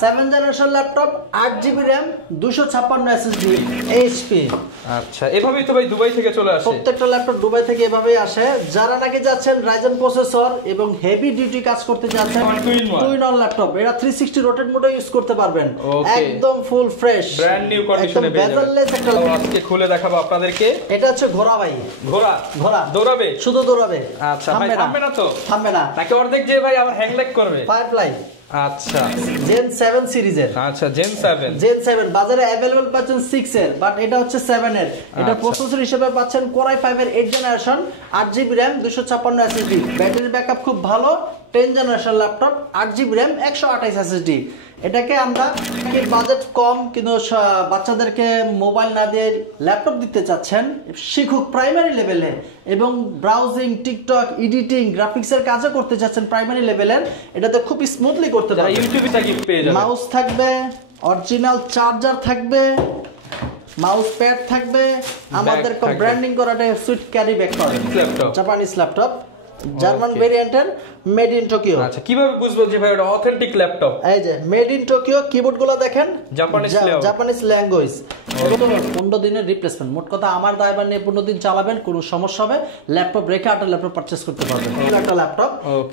7 generation laptop 8GB RAM 256 SSD HP। আচ্ছা, এভাবেই তো ভাই দুবাই থেকে চলে আসে। প্রত্যেকটা ল্যাপটপ দুবাই থেকে এভাবেই আসে। যারা নাকি যাচ্ছেন রাইজেন প্রসেসর এবং হেভি ডিউটি কাজ করতে যাচ্ছেন, টু ইন ওয়ান ল্যাপটপ, এটা 360 রোটেট মোডে ইউজ করতে পারবেন। একদম ফুল ফ্রেশ ব্র্যান্ড নিউ কন্ডিশনে পেয়ে যাবেন। বেজারলেস একটা আজকে খুলে দেখাবো আপনাদেরকে। এটা হচ্ছে ঘোড়া ভাই, ঘোড়া ঘোড়া দৌড়াবে, শুধু দৌড়াবে। আচ্ছা ভাই, থামবে না তো? থামবে না, নাকি অর্ধেক যে ভাই আবার হ্যাং ল্যাগ করবে? ফায়ারফ্লাই। আচ্ছা, জেন 7 সিরিজের। আচ্ছা, জেন 7। জেন 7 বাজারে अवेलेबल পাচ্ছেন 6 এর, বাট এটা হচ্ছে 7 এর। এটা প্রসেসর হিসেবে পাচ্ছেন Core i5 এর 8 generation, 8GB RAM 256 SSD। Battery backup খুব ভালো। 10 generation laptop, 8GB RAM 128 SSD। এটাকে আমরা কি বাজেট কম কিন্তু বাচ্চাদেরকে মোবাইল না দিয়ে ল্যাপটপ দিতে চাচ্ছেন, শিখুক প্রাইমারি লেভেলে, এবং ব্রাউজিং, টিকটক, এডিটিং, গ্রাফিক্সের কাজও করতে চাচ্ছেন প্রাইমারি লেভেলের, এটাতে খুব স্মুথলি করতে পারবেন। ইউটিউবে তা গিফট পেয়ে যাবেন। মাউস থাকবে, অরিজিনাল চার্জার থাকবে, মাউস প্যাড থাকবে, আমাদের ব্র্যান্ডিং করাটা সুইট ক্যারি ব্যাগ পাবেন। জাপানিজ ল্যাপটপ, জার্মান ভেরিয়েন্টের, মেড ইন টোকিও। আচ্ছা, কিভাবে বুঝবো যে ভাই এটা অথেন্টিক ল্যাপটপ? এই যে মেড ইন টোকিও, কিবোর্ড গুলো দেখেন জাপানিজ ল্যাঙ্গুয়েজ। 15 দিনের রিপ্লেসমেন্ট। মোট কথা আমার দায়ভার নিয়ে 15 দিন চালাবেন, কোনো সমস্যা হবে ল্যাপটপ রেখে একটা ল্যাপটপ পারচেজ করতে পারবেন। একটা ল্যাপটপ,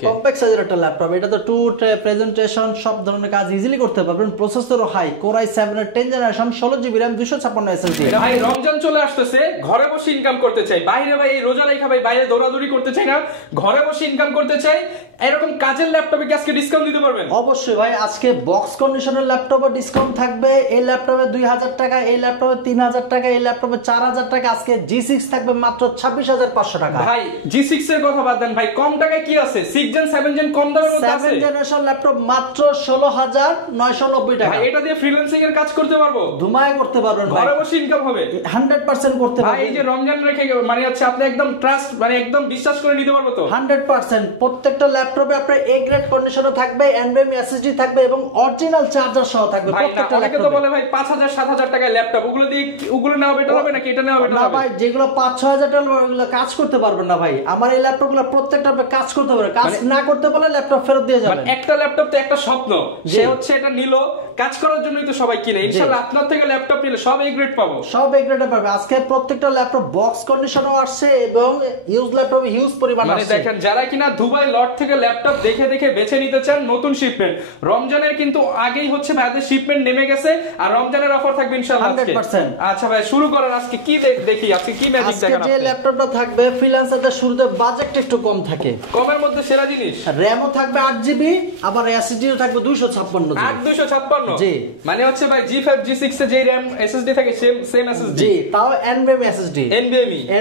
কম্প্যাক্ট সাইজের একটা ল্যাপটপ, এটাতে টুট, প্রেজেন্টেশন সব ধরনের কাজ ইজিলি করতে পারবেন। প্রসেসরও হাই, Core i7 এর 10 জেনারেশন, 16GB RAM 256 SSD। ভাই রমজান চলে আসতেছে, ঘরে বসে ইনকাম করতে চাই, বাইরে ভাই এই রোজা রেখা ভাই বাইরে দৌড়াদৌড়ি করতে চাই না, ঘরে বসে ইনকাম করতে চাই, এরকম কাজের ল্যাপটপে কি আজকে ডিসকাউন্ট দিতে পারবেন? অবশ্যই ভাই, আজকে বক্স কন্ডিশনের ল্যাপটপে ডিসকাউন্ট থাকবে। এই ল্যাপটপে 2000 টাকা, এই ল্যাপটপে 3000 টাকা, এই ল্যাপটপে 4000 টাকা। আজকে G6 থাকবে মাত্র 26500 টাকা। ভাই G6 এর কথা বাদ দেন ভাই, কম টাকায় কি আছে? 6 জেন 7 জেন কম দামের মধ্যে আছে। 7 জেনারেশন ল্যাপটপ মাত্র 16990 টাকা। ভাই এটা দিয়ে ফ্রিল্যান্সিং এর কাজ করতে পারবো, ধুমায় করতে পারবেন ভাই, ঘরে বসে ইনকাম হবে 100% করতে পারবেন। ভাই এই যে রমজান রেখে মানে হচ্ছে আপনি একদম ট্রাস্ট মানে একদম বিশ্বাস করে নিতে পারবো তো 100%। প্রত্যেকটা ল্যাপটপে আপনার A গ্রেড কন্ডিশনে থাকবে, NVMe SSD থাকবে এবং অরিজিনাল চার্জার সহ থাকবে প্রত্যেকটা ল্যাপটপে। তো বলে ভাই 5000 7000 টাকায় ল্যাপটপ, ওগুলো দিয়ে ওগুলো নেওয়া বেটার হবে নাকি এটা নেওয়া বেটার হবে? না ভাই, যেগুলো 5-6000 টাকা ওগুলো কাজ করতে পারবেন না ভাই। আমার এই ল্যাপটপগুলো প্রত্যেকটা কাজ করতে পারবে, কাজ না করতে পারলে ল্যাপটপ ফেরত দিয়ে যাবেন। একটা ল্যাপটপ তো একটা স্বপ্ন, সে হচ্ছে এটা নিলো কাজ করার জন্যই তো সবাই কিনে। ইনশাআল্লাহ আপনার থেকে ল্যাপটপ নিলে সব A গ্রেড পাবো, সব A গ্রেডে পাবে। আজকে প্রত্যেকটা ল্যাপটপ বক্স কন্ডিশনও আসছে এবং ইউজ ল্যাপটপ হিউজ পরিমাণ মানে আসছে। দেখেন যারা কিনা দুবাই লট থেকে ল্যাপটপ দেখে দেখে বেছে নিতে চান, নতুন শিপমেন্ট রমজানের কিন্তু আগেই হচ্ছে ভাইদের শিপমেন্ট নেমে গেছে, আর রমজানের অফার থাকবে ইনশাআল্লাহ আজকে। 100%। আচ্ছা ভাই শুরু করেন, আজকে কি দেখি, আজকে কি ম্যাজিক দেখান আপনি? আজকে যে ল্যাপটপটা থাকবে ফ্রিল্যান্সারদের শুরুতে বাজেটটা একটু কম থাকে, কমের মধ্যে সেরা জিনিস। র‍্যামও থাকবে 8GB, আবার SSDও থাকবে 256 8256। জি, মানে হচ্ছে ভাই G5 G6 এ যে RAM SSD থাকে সেম SSD। জি, তাও NVMe SSD।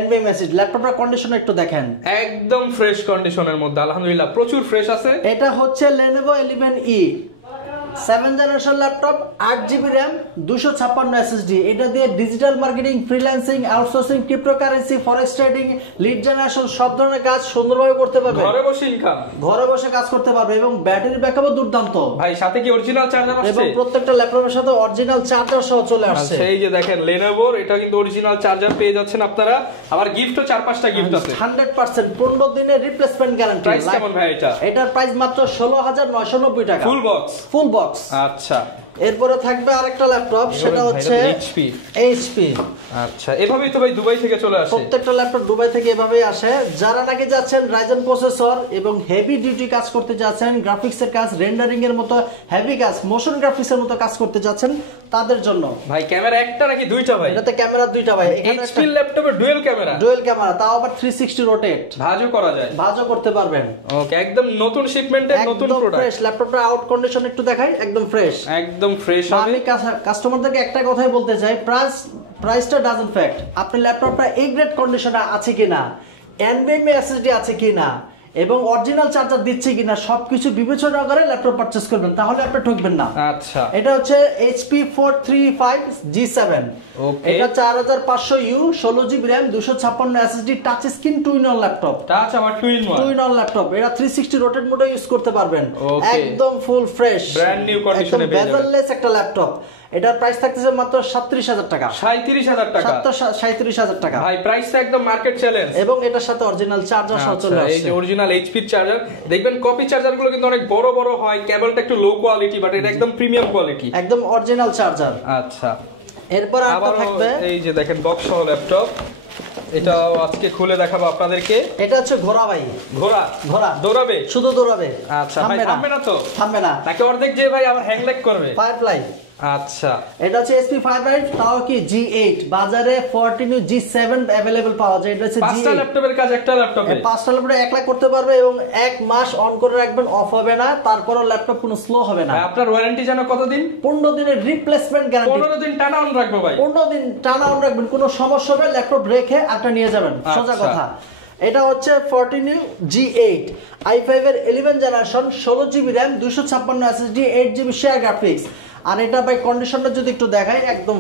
NVMe SSD। ল্যাপটপটার কন্ডিশন একটু দেখেন, একদম ফ্রেশ কন্ডিশনের মধ্যে, আলহামদুলিল্লাহ প্রচুর ফ্রেশ আছে। এটা হচ্ছে Lenovo 11E 7 generation laptop, 8GB RAM 256 SSD। এটা দিয়ে digital marketing, freelancing, outsourcing, cryptocurrency, forex trading, lead generation সব ধরনের কাজ সুন্দরভাবে করতে পারবে। ঘরে বসে ইনকাম, ঘরে বসে কাজ করতে পারবে এবং ব্যাটারি ব্যাকআপও দুর্দান্ত ভাই। সাথে কি অরিজিনাল চার্জার আসছে? এবং প্রত্যেকটা ল্যাপটপের সাথে অরিজিনাল চার্জার সহ চলে আসছে। সেই যে দেখেন Lenovo, এটা কিন্তু অরিজিনাল চার্জার পেয়ে যাচ্ছেন আপনারা, আবার গিফটও 4-5টা গিফট আছে 100%। 15 দিনের রিপ্লেসমেন্ট গ্যারান্টি। প্রাইস কেমন ভাই এটা? এটার প্রাইস মাত্র 16990 টাকা, ফুল বক্স। আচ্ছা, এরপরে থাকবে আরেকটা ল্যাপটপ, সেটা হচ্ছে HP। আচ্ছা, এভাবেই তো ভাই দুবাই থেকে চলে আসে। প্রত্যেকটা ল্যাপটপ দুবাই থেকে এভাবেই আসে। যারা নাকি যাচ্ছেন রাইজেন প্রসেসর এবং হেভি ডিউটি কাজ করতে যাচ্ছেন, গ্রাফিক্সের কাজ, রেন্ডারিং এর মতো হেভি কাজ, মোশন গ্রাফিক্সের মতো কাজ করতে যাচ্ছেন, তাদের জন্য। ভাই ক্যামেরা একটা নাকি দুইটা ভাই? এটাতে ক্যামেরা দুইটা ভাই। HP ল্যাপটপে ডুয়াল ক্যামেরা, তাও আবার 360 রোটেট, ভাঁজও করা যায়, ভাঁজও করতে পারবেন। ওকে, একদম নতুন শিপমেন্টের নতুন প্রোডাক্ট। ফ্রেশ ল্যাপটপটা আউট কন্ডিশন একটু দেখাই, একদম ফ্রেশ হবে। আমি কাস্টমারদেরকে একটা কথাই বলতে চাই, প্রাইসটা ডাজন্ট ফ্যাক্ট। আপনার ল্যাপটপটা A গ্রেড কন্ডিশনে আছে কিনা, NVMe SSD আছে কিনা এবং অরিজিনাল চার্জার দিচ্ছে কিনা, সবকিছু বিবেচনা করে ল্যাপটপ পারচেজ করবেন, তাহলে আপনি ঠকবেন না। আচ্ছা, এটা হচ্ছে HP 435G7। এটা 4500U, 16GB RAM, 256 SSD, touch screen, two in one laptop. Touch আবার টু ইন ওয়ান ল্যাপটপ। এটা 360 রোটেট মোডে ইউজ করতে পারবেন। একদম ফুল ফ্রেশ, ব্র্যান্ড নিউ কন্ডিশনে পেয়ে যাবেন। বেজারলেস একটা ল্যাপটপ। এটার প্রাইস থাকতেছে মাত্র 37,000 টাকা। 37,000 টাকা, 37,000 টাকা ভাই প্রাইসটা একদম মার্কেট চ্যালেঞ্জ। এবং এটার সাথে অরিজিনাল চার্জার সহ চলে আসছে। এই যে অরিজিনাল এইচপি চার্জার, দেখবেন কপি চার্জার গুলো কিন্তু অনেক বড় বড় হয়, কেবলটা একটু লো কোয়ালিটি, বাট এটা একদম প্রিমিয়াম কোয়ালিটি, একদম অরিজিনাল চার্জার। আচ্ছা, এরপর আরেকটা থাকবে, এই যে দেখেন বক্স সহ ল্যাপটপ, এটাও আজকে খুলে দেখাবো আপনাদেরকে। এটা হচ্ছে ঘোড়া ভাই, ঘোড়া দৌড়াবে, শুধু দৌড়াবে। আচ্ছা ভাই, থামবে না তো? থামবে না, নাকি অর্ধেক যে ভাই আবার হ্যাং ল্যাগ করবে? ফায়ারফ্লাই। আচ্ছা, এটা হচ্ছে SP5 তাও কি G8, বাজারে 14 G7 अवेलेबल পাওয়া যায়। এটা হচ্ছে পাঁচটা ল্যাপটপের কাজ একটা ল্যাপটপে, পাঁচটা ল্যাপটপে 1 লাখ করতে পারবে এবং 1 মাস অন করে রাখবেন, অফ হবে না, তারপরও ল্যাপটপ কোনো স্লো হবে না। আপনার ওয়ারেন্টি জানো কতদিন? 15 দিনের রিপ্লেসমেন্ট গ্যারান্টি। 15 দিন টানা অন রাখবো ভাই, 15 দিন টানা অন রাখবেন, কোনো সমস্যা হবে ল্যাপটপ রেখে আপনি নিয়ে যাবেন, সোজা কথা। এটা হচ্ছে 14 G8 i5 এর 11 generation, 16 GB RAM, 256 SSD, 8 GB share graphics. আর এটা ভাই কন্ডিশনটা যদি একটু দেখাই, একদম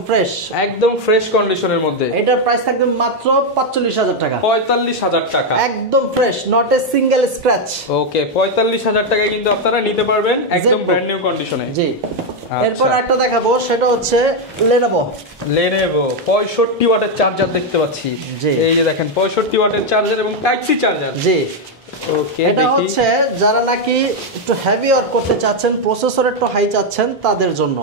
ফ্রেশ কন্ডিশনের মধ্যে। এটার প্রাইস থাকবে মাত্র 45,000 টাকা। 45,000 টাকা, একদম fresh, not a single scratch. Okay, 45,000 টাকায় কিন্তু আপনারা নিতে পারবেন একদম ব্র্যান্ড নিউ কন্ডিশনে। জি, এরপর একটা দেখাবো, সেটা হচ্ছে Lenovo 65 ওয়াটের চার্জার দেখতে পাচ্ছি। এই যে দেখেন 65 ওয়াটের চার্জার এবং টাইপ সি চার্জার। জি, ওকে, এটা হচ্ছে যারা নাকি একটু হেভি ওয়ার্ক করতে চাচ্ছেন, প্রসেসর একটু হাই চাচ্ছেন, তাদের জন্য।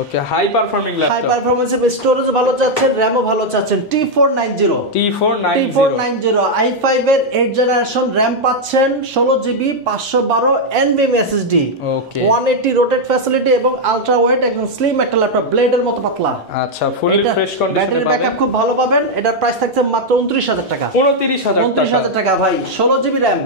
Okay, high performing laptop, high performance, storage ভালো চাচ্ছেন, র‍্যামও ভালো চাচ্ছেন, T490 i5 এর 8 জেনারেশন, র‍্যাম পাচ্ছেন 16 GB, 512 NVMe SSD, ওকে, 180 রোটেট ফ্যাসিলিটি এবং আলট্রা ওয়েট, একদম স্লিম একটা ল্যাপটপ, ব্লেডের মতো পাতলা। আচ্ছা, ফুললি ফ্রেশ কন্ডিশনে পাবেন। ব্যাটারি ব্যাকআপ খুব ভালো পাবেন। এটার প্রাইস থাকছে মাত্র 29,000 টাকা। 29,000 টাকা ভাই, 16 GB RAM,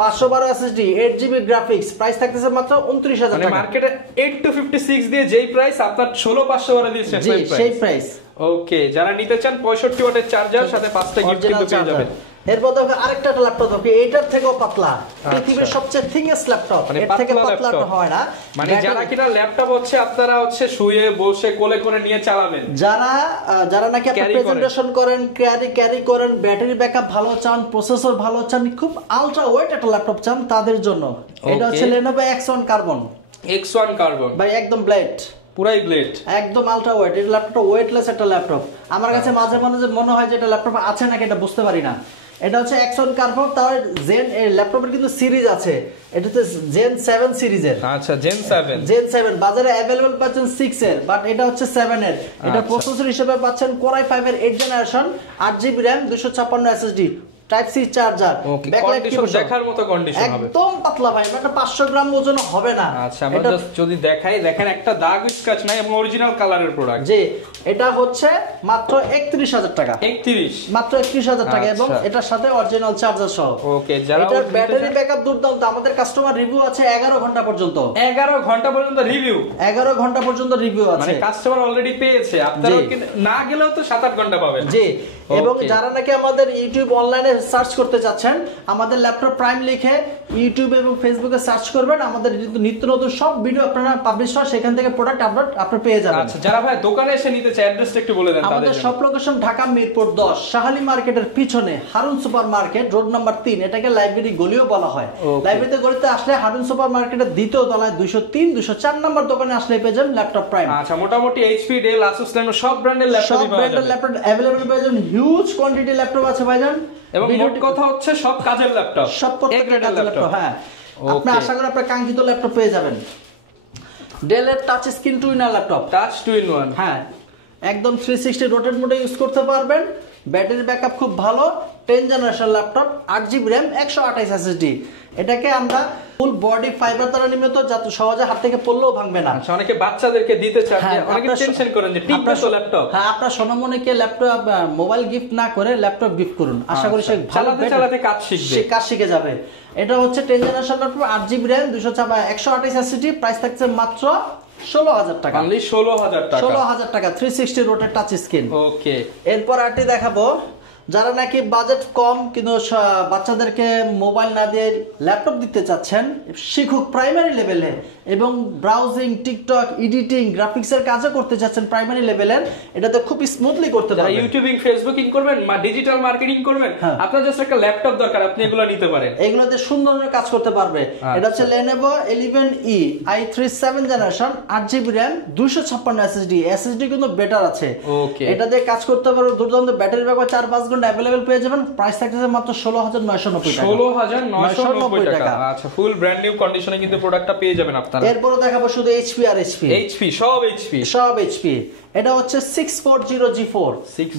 512 SSD, 8 GB graphics, price থাকছে মাত্র 29,000 টাকা। মার্কেটে 8 to 56 দিয়ে যেই প্রাইস আপনার 16,500 করে দিয়েছে সেই প্রাইস। ওকে, যারা নিতে চান 65 ওয়াটের চার্জার সাথে 5টা গিফট কিন্তু পেয়ে যাবেন। এরপর দেখো আরেকটা ল্যাপটপ দেখো, এটার থেকেও পাতলা, পৃথিবীর সবচেয়ে থিনেস্ট ল্যাপটপ, এর থেকে পাতলা তো হয় না। মানে যারা কিনা ল্যাপটপ হচ্ছে আপনারা হচ্ছে শুয়ে বসে কোলে করে নিয়ে চালাবেন, যারা নাকি আপনি প্রেজেন্টেশন করেন, ক্যারি করেন, ব্যাটারি ব্যাকআপ ভালো চান, প্রসেসর ভালো চান, খুব আলট্রা ওয়েট একটা ল্যাপটপ চান, তাদের জন্য এটা হচ্ছে Lenovo X1 Carbon। ভাই একদম ব্লেড, পুরাই ব্লেড, একদম আলট্রা ওয়েট। এই ল্যাপটপটা ওয়েটলেস একটা ল্যাপটপ। আমার কাছে মাঝে মাঝে মনে হয় যে এটা ল্যাপটপ আছে নাকি এটা বুঝতে পারি না। এটা হচ্ছে X1 Carbon, তার জেন, এই ল্যাপটপের কিন্তু সিরিজ আছে, এটাতে Gen 7 সিরিজের। আচ্ছা, Gen 7 বাজারে अवेलेबल পাচ্ছেন 6 এর, বাট এটা হচ্ছে 7 এর। এটা প্রসেসর হিসেবে পাচ্ছেন Core i5 এর 8 জেনারেশন, 8 GB RAM, 256 SSD, type C charger, backlight কি দেখার মতো কন্ডিশন হবে, একদম পাতলা ভাই, মানে 500 গ্রাম ওজন হবে না। আচ্ছা, আমরা জাস্ট যদি দেখাই, দেখেন একটা দাগ স্ক্র্যাচ নাই এবং অরিজিনাল কালারের প্রোডাক্ট। জি, এটা হচ্ছে মাত্র 31,000 টাকা। মাত্র 31,000 টাকা এবং এটার সাথে অরিজিনাল চার্জার সহ। ওকে, যারা এটার ব্যাটারি ব্যাকআপ দুর্দান্ত, আমাদের কাস্টমার রিভিউ আছে 11 ঘন্টা পর্যন্ত। 11 ঘন্টা পর্যন্ত রিভিউ, 11 ঘন্টা পর্যন্ত রিভিউ আছে, মানে কাস্টমার অলরেডি পেয়েছে, আপনারা না গেলেও তো 7-8 ঘন্টা পাবেন। জি, এবং যারা নাকি আমাদের ইউটিউব অনলাইনে সার্চ করতে চাচ্ছেন, আমাদের ল্যাপটপ প্রাইম লিখে ইউটিউব এবং ফেসবুকে সার্চ করবেন, আমাদের নিত্য নতুন সব ভিডিও আপনারা পাবলিশ হয়, সেখান থেকে প্রোডাক্ট আপলোড আপনি পেয়ে যাবেন। আচ্ছা, যারা ভাই দোকানে এসে নিতে চায়, অ্যাড্রেসটা একটু বলে দেন। আমাদের সব লোকেশন ঢাকা মিরপুর 10, শাহালি মার্কেটের পিছনে Harun super market, road number 3, এটাকে লাইব্রেরি গলিও বলা হয়। লাইব্রেরিতে গলিতে আসলে হারুন সুপার মার্কেটের দ্বিতীয় তলায় 203, 204 নম্বর দোকানে আসলে পেয়ে যাবেন ল্যাপটপ প্রাইম। আচ্ছা, মোটামুটি HP, Dell, Asus, Lenovo সব ব্র্যান্ডের ল্যাপটপ अवेलेबल পেয়ে যাবেন, হিউজ কোয়ান্টিটি ল্যাপটপ আছে ভাইজান। এবং মোট কথা হচ্ছে সব কাজের ল্যাপটপ, সব প্রত্যেকটা কাজের ল্যাপটপ। হ্যাঁ, আপনি আশা করি আপনার কাঙ্ক্ষিত ল্যাপটপ পেয়ে যাবেন। ডেলের touch screen 2-in-1 laptop, touch 2-in-1। হ্যাঁ, একদম 360 রোটেট মোডে ইউজ করতে পারবেন। ব্যাটারি ব্যাকআপ খুব ভালো, 10 generation laptop, 8 GB RAM, 128 SSD। এটাকে আমরা ফুল বডি ফাইবার দ্বারা নির্মিত, যাতে সহজে হাত থেকে পড়লেও ভাঙবে না। আচ্ছা, অনেকে বাচ্চাদেরকে দিতে চায়, অনেকে টেনশন করেন যে টিপবে তো ল্যাপটপ। হ্যাঁ, আপনার সোনামণিকে ল্যাপটপ, মোবাইল গিফট না করে ল্যাপটপ গিফট করুন, আশা করি সে ভালো চালাতে কাজ শিখবে, সে কাজ শিখে যাবে। এটা হচ্ছে 10 generation laptop, 8 GB RAM, 128 SSD, price থাকছে মাত্র 16,000 টাকা। 16,000 টাকা, 360 রোটেট টাচ স্ক্রিন। ওকে, এরপর আরটি দেখাবো, যারা নাকি বাজেট কম কিন্তু বাচ্চাদেরকে মোবাইল না দিয়ে ল্যাপটপ দিতে চাচ্ছেন, শিখুক প্রাইমারি লেভেলে, এবং ব্রাউজিং, টিকটক, এডিটিং, গ্রাফিক্সের কাজও করতে চাচ্ছেন প্রাইমারি লেভেলের, এটাতে খুব স্মুথলি করতে পারবেন। ইউটিউবিং, ফেসবুকিং করবেন, ডিজিটাল মার্কেটিং করবেন, আপনার জাস্ট একটা ল্যাপটপ দরকার, আপনি এগুলো নিতে পারেন। এগুলোতে সুন্দর কাজ করতে পারবে। এটা হচ্ছে Lenovo 11E i3 7th generation, 8GB RAM, 256 SSD কিন্তু বেটার আছে। ওকে, এটা দিয়ে কাজ করতে পারবে, দুর্দান্ত ব্যাটারি ব্যাকআপ 4-5 ঘন্টা अवेलेबल পেয়ে যাবেন। প্রাইস থাকছে মাত্র 16,990 টাকা। 16,990 টাকা। আচ্ছা, ফুল ব্র্যান্ড নিউ কন্ডিশনে কিন্তু প্রোডাক্টটা পেয়ে যাবেন আপনারা। এরপর দেখাবো শুধু HP আর HP, সব HP। এটা হচ্ছে 640G4।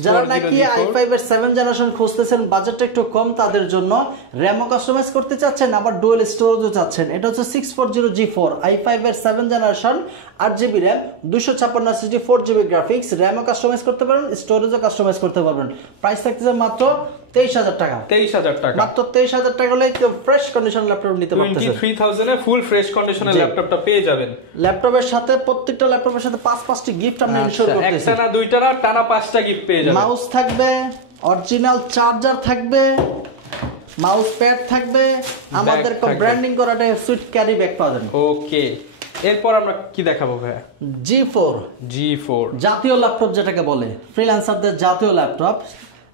যারা নাকি i5 এর 7th জেনারেশন খুঁজতেছেন, বাজেটটা একটু কম, তাদের জন্য র‍্যামও কাস্টমাইজ করতে চাচ্ছেন, আবার ডুয়াল স্টোরেজও চাচ্ছেন। এটা হচ্ছে 640G4 i5 এর 7th generation, 8GB RAM, 256 SSD, 4GB graphics, র‍্যামও কাস্টমাইজ করতে পারেন, স্টোরেজও কাস্টমাইজ করতে পারবেন। প্রাইস থাকছে মাত্র 23,000 টাকা। 23,000 টাকা, মাত্র 23,000 টাকা হলে ফ্রেশ কন্ডিশন ল্যাপটপ নিতে পারতেছেন। 23,000 এ ফুল ফ্রেশ কন্ডিশনের ল্যাপটপটা পেয়ে যাবেন। ল্যাপটপের সাথে, প্রত্যেকটা ল্যাপটপের সাথে 5-5টি গিফট আপনি ইনশিওর করতেছেন। একটা না দুইটা না, টানা 5টা গিফট পেয়ে যাবেন। মাউস থাকবে, অরিজিনাল চার্জার থাকবে, মাউস প্যাড থাকবে, আমাদের ব্র্যান্ডিং করাটা সুইট ক্যারি ব্যাগ পাবেন। ওকে, এরপর আমরা কি দেখাবো ভাই? G4 জাতীয় ল্যাপটপ যেটাকে বলে, ফ্রিল্যান্সারদের জাতীয় ল্যাপটপ।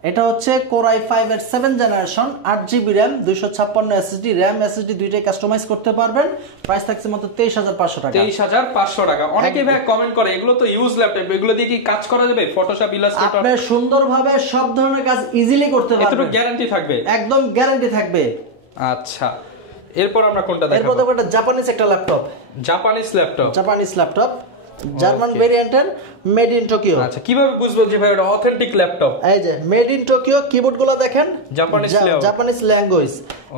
এটা হচ্ছে Core i5 এর 7th generation, 8GB RAM, 256 SSD, RAM SSD দুইটাই কাস্টমাইজ করতে পারবেন। প্রাইস থাকছে মাত্র 23,500 টাকা। 23,500 টাকা। অনেকে ভাই কমেন্ট করে এগুলো তো ইউজ ল্যাপটপ, এগুলো দিয়ে কি কাজ করা যাবে? ফটোশপ, ইলাস্ট্রেটর, আপনি সুন্দরভাবে সব ধরনের কাজ ইজিলি করতে পারবেন। এতটুকু গ্যারান্টি থাকবে? একদম গ্যারান্টি থাকবে। আচ্ছা, এরপর আমরা কোনটা দেখাবো? এরপর দেখো একটা Japanese laptop, Japanese laptop, German ভেরিয়েন্টের, মেড ইন টোকিও। আচ্ছা, কিভাবে বুঝবো যে ভাই এটা অথেন্টিক ল্যাপটপ? এই যে মেড ইন টোকিও, কিবোর্ড গুলো দেখেন জাপানিজ ল্যাঙ্গুয়েজ,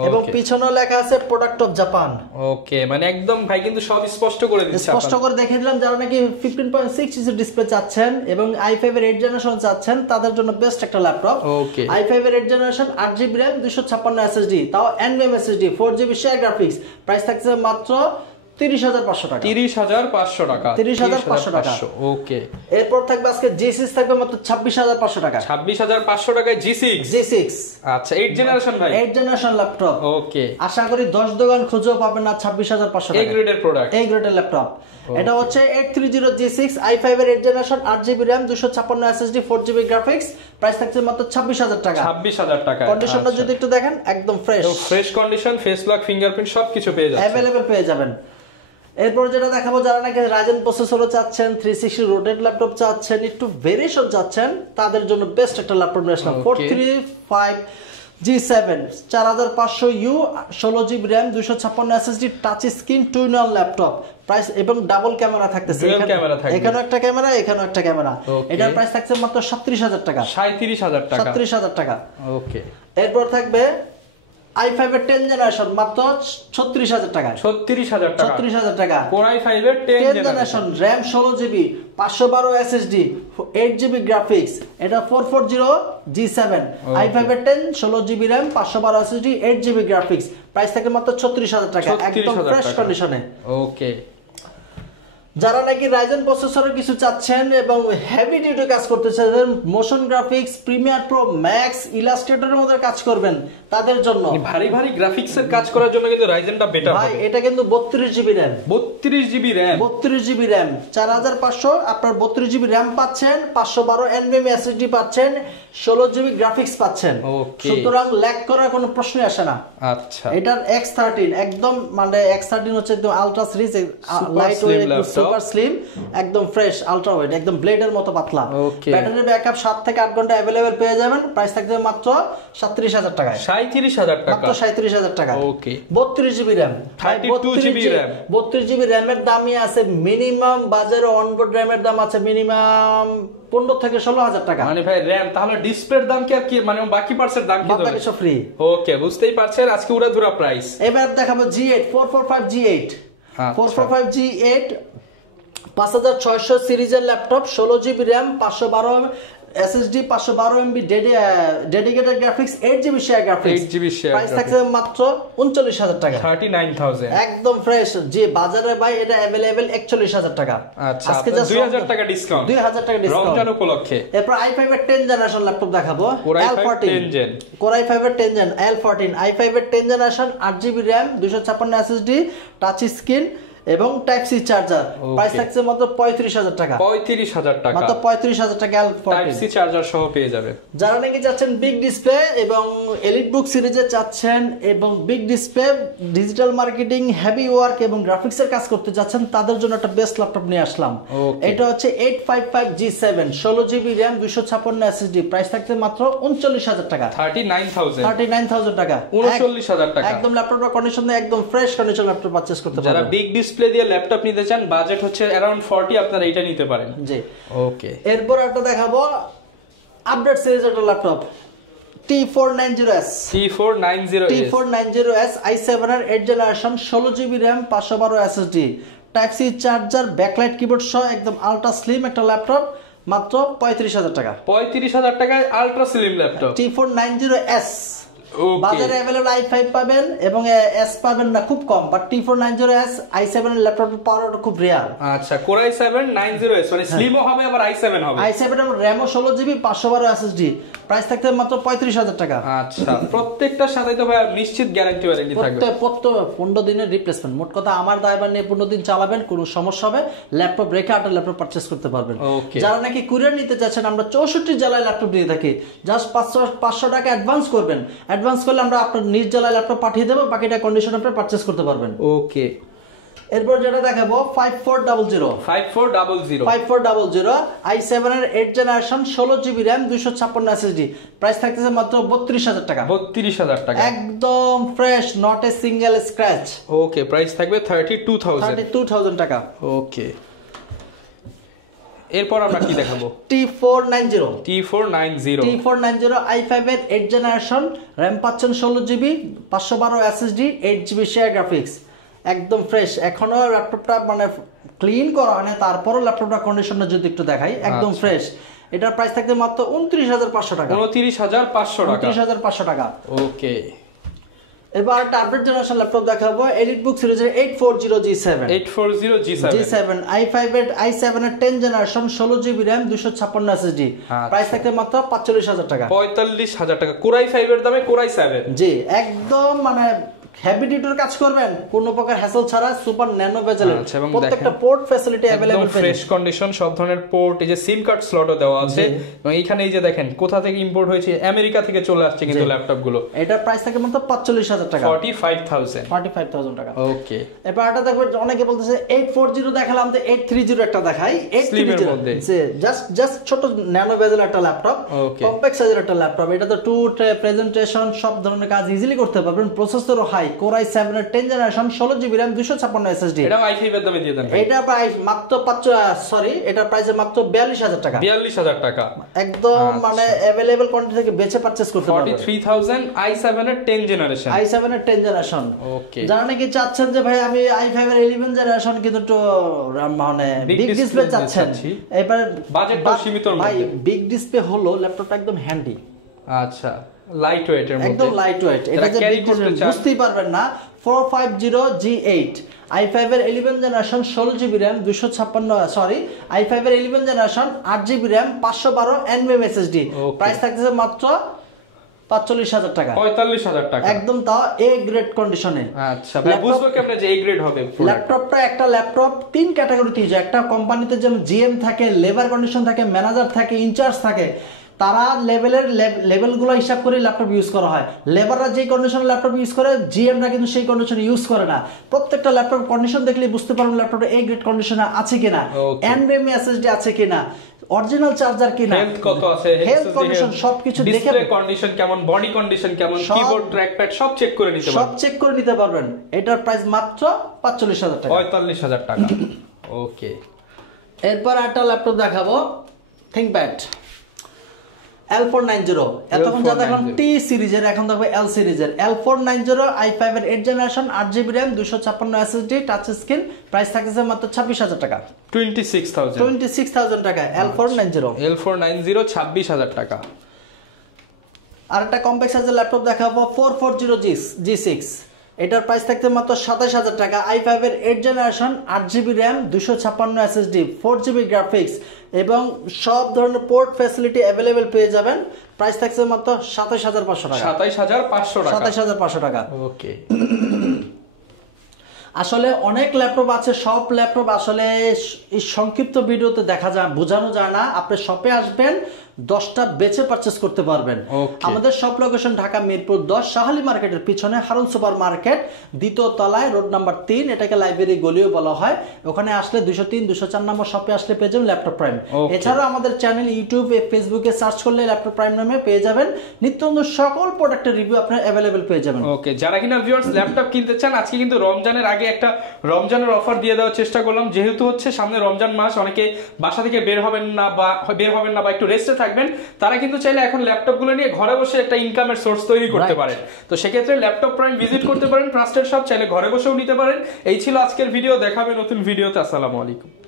এবং পিছনে লেখা আছে প্রোডাক্ট অফ জাপান। ওকে, মানে একদম ভাই কিন্তু সব স্পষ্ট করে দিচ্ছে, স্পষ্ট করে দেখিয়ে দিলাম। যারা নাকি 15.6 ইঞ্চি ডিসপ্লে চাচ্ছেন এবং i5 এর 8th জেনারেশন চাচ্ছেন, তাদের জন্য বেস্ট একটা ল্যাপটপ। ওকে, i5 এর 8th generation, 8GB RAM, 256 SSD, তাও NVMe SSD, 4GB share graphics. Price থাকছে মাত্র 30,500 টাকা। 30,500 টাকা। 30,500 টাকা। ওকে, এরপর থাকবে আজকে G6 থাকবে মাত্র 26,500 টাকা। 26,500 টাকায় G6। আচ্ছা, 8th জেনারেশন ভাই, 8th জেনারেশন ল্যাপটপ। ওকে, আশা করি 10 দোকান খুঁজেও পাবেন না 26,500 টাকা। এই গ্রেডের প্রোডাক্ট, এই গ্রেডের ল্যাপটপ। এটা হচ্ছে 830G6 i5 এর 8th generation, 8GB RAM, 256 SSD, 4GB graphics. Price থাকছে মাত্র 26,000 টাকা। 26,000 টাকা। কন্ডিশনটা যদি একটু দেখেন, একদম fresh condition, face lock, fingerprint সবকিছু পেয়ে যাচ্ছে, अवेलेबल পেয়ে যাবেন। এরপর যেটা দেখাবো, যারা নাকি রাইজেন প্রসেসরও চাচ্ছেন, 360 রোটেট ল্যাপটপ চাচ্ছেন, একটু ভেরিয়েশন চাচ্ছেন, তাদের জন্য বেস্ট একটা ল্যাপটপ নিয়ে আসলাম। 435G7, 4500U, 16GB RAM, 256 SSD, touch screen, 2-in-1 laptop. Price এবং ডাবল ক্যামেরা থাকতেছে, এখানেও একটা ক্যামেরা, এখানেও একটা ক্যামেরা। এটার প্রাইস থাকছে মাত্র 37,000 টাকা। 37,000 টাকা। ওকে, এরপর থাকবে i5 এর 10th জেনারেশন, মাত্র 36,000 টাকা। 36,000 টাকা। Core i5 এর 10th generation, RAM 16GB, 512 SSD, 8GB graphics. এটা 440G7, i5 এর 10, 16GB RAM, 512 SSD, 8GB graphics. Price থাকে মাত্র 36,000 টাকা, একদম ফ্রেশ কন্ডিশনে। ওকে, যারা নাকি রাইজেন প্রসেসরের কিছু চাচ্ছেন এবং হেভি ডিউটি কাজ করতে চাচ্ছেন, motion graphics, premiere pro max, ইলাস্ট্রেটরের মধ্যে কাজ করবেন, তাদের জন্য ভারী গ্রাফিক্সের কাজ করার জন্য কিন্তু রাইজেনটা বেটার হবে। ভাই এটা কিন্তু 32GB RAM, 32GB RAM, 32GB RAM, 4500। আপনার 32GB RAM পাচ্ছেন, 512 NVMe SSD পাচ্ছেন, 16GB গ্রাফিক্স পাচ্ছেন। সুতরাং ল্যাগ করার কোনো প্রশ্নই আসে না। আচ্ছা, এটার X13 একদম, মানে X13 হচ্ছে একদম ultra series, light weight, super slim, একদম ফ্রেশ, আলট্রা ওয়েট, একদম ব্লেডের মতো পাতলা। ব্যাটারি ব্যাকআপ 7 থেকে 8 ঘন্টা अवेलेबल পেয়ে যাবেন। প্রাইস থাকবে মাত্র 37,000 টাকা। 37,000 টাকা, মাত্র 37,000 টাকা। ওকে, 32GB RAM, 32GB RAM, 32GB RAM এর দামই আছে মিনিমাম, বাজারে অনবোর্ড RAM এর দাম আছে মিনিমাম 15 থেকে 16,000 টাকা। মানে ভাই RAM, তাহলে ডিসপ্লের দাম কি আর কি, মানে বাকি পার্টসের দাম কি? বাকি সব ফ্রি। ওকে, বুঝতেই পারছেন আজকে উড়াধুরা প্রাইস। এবার দেখাবো G8, 445G8, 445G8, 5600 সিরিজের laptop, 16GB RAM, 512 SSD, 512 MB dedicated graphics, 8GB share graphics. Price থাকছে মাত্র 39,000 টাকা, 39,000, একদম ফ্রেশ। যে বাজারে ভাই এটা अवेलेबल 41,000 টাকা। আচ্ছা, আজকে 2000 টাকা ডিসকাউন্ট, 2000 টাকা ডিসকাউন্ট রমজান উপলক্ষে। এরপর i5 এর 10 জেনারেশন ল্যাপটপ দেখাবো, L14 Gen, Core i5 এর 10 জেন, L14, i5 এর 10 generation, 8GB RAM, 256 SSD, touch screen, এবং টাইপ সি চার্জার, প্রাইস থাকছে মাত্র 35,000 টাকা। 35,000 টাকা, মাত্র 35,000 টাকা টাইপ সি চার্জার সহ পেয়ে যাবে। যারা নাকি চাচ্ছেন বিগ ডিসপ্লে এবং এলিট বুক সিরিজে চাচ্ছেন এবং big display, digital marketing, heavy work এবং গ্রাফিক্সের কাজ করতে চাচ্ছেন, তাদের জন্য একটা বেস্ট ল্যাপটপ নিয়ে আসলাম। এটা হচ্ছে 855G7 16GB RAM 256 SSD, price থাকছে মাত্র 39,000 টাকা। 39,000 টাকা, 39,000 টাকা। একদম ল্যাপটপের কন্ডিশন একদম ফ্রেশ কন্ডিশন ল্যাপটপ পারচেজ করতে পারবেন। যারা বিগ ডিসপ্লে দিয়ে ল্যাপটপ নিতে চান, বাজেট হচ্ছে अराउंड 40, আপনারা এটা নিতে পারেন। জি ওকে। এরপর একটা দেখাবো আপডেট সিরিজের একটা ল্যাপটপ T490S i7 এর 8 জেনারেশন 16GB RAM 512 SSD, type C charger, backlight keyboard সহ একদম আলট্রা স্লিম একটা ল্যাপটপ, মাত্র 35,000 টাকা। 35,000 টাকায় আলট্রা স্লিম ল্যাপটপ T490S। বাজারে अवेलेबल i5 পাবেন এবং S পাবেন না, খুব কম, বাট T490S i7 এর ল্যাপটপ পাওয়াটা খুব রেয়ার। আচ্ছা, Core i7 90S মানে স্লিমও হবে আবার i7 হবে। i7 এর RAM 16GB 512 SSD, প্রাইস থাকতে মাত্র 35,000 টাকা। আচ্ছা, প্রত্যেকটার সাথে তো ভাই নিশ্চিত গ্যারান্টি ওয়ারেন্টি থাকবে। প্রত্যেক 15 দিনের রিপ্লেসমেন্ট। মোট কথা আমার দায়ভার নিয়ে 15 দিন চালাবেন, কোনো সমস্যা হবে ল্যাপটপ রেখে আটা ল্যাপটপ পারচেজ করতে পারবেন। যারা নাকি কুরিয়ার নিতে চাচ্ছেন, আমরা 64 জেলায় ল্যাপটপ দিয়ে থাকি, জাস্ট 500 টাকা অ্যাডভান্স করবেন, অ্যাডভান্স করলে আমরা আপনার নিজ জেলায় ল্যাপটপ পাঠিয়ে দেবো, বাকিটা কন্ডিশন আপনি পারচেজ করতে পারবেন। ওকে। এরপর যেটা দেখাবো 5400 i7 এর 8 জেনারেশন 16GB RAM 256 SSD, প্রাইস থাকতেছে মাত্র 32,000 টাকা। 32,000 টাকা, একদম fresh, not a single scratch. Okay, price থাকবে 32,000 টাকা। ওকে। এরপর আমরা কি দেখাবো? T490 T490 i5 এর 8 জেনারেশন, RAM পাচ্ছেন 16GB 512 SSD, 8GB share graphics, একদম ফ্রেশ। এখনো ল্যাপটপটা মানে ক্লিন করা হয় না, তারপরও ল্যাপটপটা কন্ডিশনটা যদি একটু দেখাই, একদম ফ্রেশ। এটার প্রাইস থাকবে মাত্র 29,500 টাকা। 29,500 টাকা। ওকে। এবার একটা আপডেট জেনারেশন ল্যাপটপ দেখাবো, এলিট বুক সিরিজের 840G7 i5 এর i7 এর 10 generation 16GB RAM 256 SSD, price থাকবে মাত্র 45,000 টাকা। 45,000 টাকা, Core i5 এর দামে Core i7। জি, একদম মানে হেভি ডিউটির কাজ করবেন কোনো প্রকার হ্যাসেল ছাড়া, সুপার ন্যানো বেজেল, প্রত্যেকটা port facility available, fresh condition, সব ধরনের পোর্ট, এই যে সিম কার্ড স্লটও দেওয়া আছে, এবং এইখানে এই যে দেখেন কোথা থেকে ইম্পোর্ট হয়েছে, আমেরিকা থেকে চলে আসছে কিন্তু ল্যাপটপ গুলো। এটার প্রাইস থাকে মাত্র 45,000 টাকা। 45,000 টাকা। ওকে। এবার এটা দেখো, অনেকে বলতেছে 840 দেখালাম, তো 830 একটা দেখাই। 830 জাস্ট ছোট ন্যানো বেজেল একটা ল্যাপটপ, কম্প্যাক্ট সাইজের একটা ল্যাপটপ। এটা তো টু প্রেজেন্টেশন সব ধরনের কাজ ইজিলি করতে পারবেন। প্রসেসরও হাই, Core i7 এর 10 জেনারেশন 16GB RAM 256 SSD, এটা i5 এর দামে দিয়ে দেন। এটা প্রাইস মাত্র এটা প্রাইস মাত্র 42,000 টাকা। 42,000 টাকা, একদম মানে अवेलेबल কোয়ান্টিটি থেকে বেচে পারচেজ করতে পারবেন। 43,000 i7 এর 10 জেনারেশন। ওকে। যারা নাকি চাচ্ছেন যে ভাই আমি i5 এর 11 জেনারেশন কিন্তু একটু মানে বিগ ডিসপ্লে চাচ্ছেন, এবার বাজেটটা সীমিতর মধ্যে, ভাই বিগ ডিসপ্লে হলো ল্যাপটপটা একদম হ্যান্ডি। আচ্ছা, লাইট ওয়েট এর মধ্যে, একদম লাইট ওয়েট। এটা যে বুঝতেই পারবেন না। 450G8 i5 এর 11 জেনারেশন 16GB RAM 256 i5 এর 11 generation 8GB RAM 512 NVMe SSD, price থাকতেছে মাত্র 45,000 টাকা। 45,000 টাকা, একদম তাও এ গ্রেড কন্ডিশনে। আচ্ছা, ভাই বুঝবো কেমনে যে এ গ্রেড হবে? ল্যাপটপটা একটা ল্যাপটপ তিন ক্যাটাগরিতে, একটা কোম্পানিতে যেমন জিএম থাকে, লেবার কন্ডিশন থাকে, ম্যানেজার থাকে, ইনচার্জ থাকে, তারা লেভেলগুলো হিসাব করে ল্যাপটপ ইউজ করা হয়। লেবাররা যে কন্ডিশনে ল্যাপটপ ইউজ করে, জিএমরা কিন্তু সেই কন্ডিশনে ইউজ করে না। প্রত্যেকটা ল্যাপটপ কন্ডিশন দেখলে বুঝতে পারবেন ল্যাপটপটা এই গ্রেড কন্ডিশনে আছে কিনা, NVMe SSD আছে কিনা, অরিজিনাল চার্জার কিনা, হেলথ কত আছে, হেলথ কন্ডিশন সবকিছু দেখে, ডিসপ্লে কন্ডিশন কেমন, বডি কন্ডিশন কেমন, কিবোর্ড ট্র্যাকপ্যাড সব চেক করে নিতে পারবেন। সব চেক করে নিতে পারবেন। এটার প্রাইস মাত্র 45,000 টাকা। 45,000 টাকা। ওকে। এরপর একটা ল্যাপটপ দেখাবো, ThinkPad L490। এতক্ষণ যা দেখলাম টি সিরিজের, এখন দেখবো L সিরিজের। L490 i5 এর 8 generation 8GB RAM 256 SSD, touch screen, price থাকছে মাত্র 26,000 টাকা। 26,000 টাকা L490। 26,000 টাকা। আর একটা কম্প্যাক্ট সাইজের ল্যাপটপ দেখাবো 440G6, এটার প্রাইস থাকতে মাত্র 27,000 টাকা। i5 এর 8 generation 8GB RAM 256 SSD, 4GB graphics এবং সব ধরনের পোর্ট ফ্যাসিলিটি अवेलेबल পেয়ে যাবেন। প্রাইস থাকছে মাত্র 27,500 টাকা। 27,500 টাকা। 27,500 টাকা। ওকে। আসলে অনেক ল্যাপটপ আছে, সব ল্যাপটপ আসলে এই সংক্ষিপ্ত ভিডিওতে দেখা যায় বোঝানো যায় না। আপনি শপে আসবেন, 10টা বেচে পারচেস করতে পারবেন। আমাদের শপ লোকেশন ঢাকা মিরপুর 10 শাহালি মার্কেটের পিছনে হারুন সুপার মার্কেট, দ্বিতীয় তলায়, রোড নাম্বার 3, এটাকে লাইব্রেরি গলিও বলা হয়। ওখানে আসলে 203 204 নম্বর শপে আসলে পেয়ে যাবেন ল্যাপটপ প্রাইম। এছাড়াও আমাদের চ্যানেল ইউটিউবে ফেসবুকে সার্চ করলে ল্যাপটপ প্রাইম নামে পেয়ে যাবেন। নিত্য নতুন সকল প্রোডাক্টের রিভিউ আপনার অ্যাভেলেবেল পেয়ে যাবেন। ওকে, যারা কিনা ভিউয়ার্স ল্যাপটপ কিনতে চান, আজকে কিন্তু রমজানের আগে একটা রমজানের অফার দিয়ে দেওয়ার চেষ্টা করলাম। যেহেতু হচ্ছে সামনে রমজান মাস, অনেকে বাসা থেকে বের হবেন না বা একটু রেস্টে থাকবেন, তারা কিন্তু চাইলে এখন ল্যাপটপগুলো নিয়ে ঘরে বসে একটা ইনকামের সোর্স তৈরি করতে পারেন। তো সেক্ষেত্রে ল্যাপটপ প্রাইম ভিজিট করতে পারেন, ট্রাস্টেড শপ, চাইলে ঘরে বসেও নিতে পারেন। এই ছিল আজকের ভিডিও, দেখাবে নতুন ভিডিওতে। আসসালামু আলাইকুম।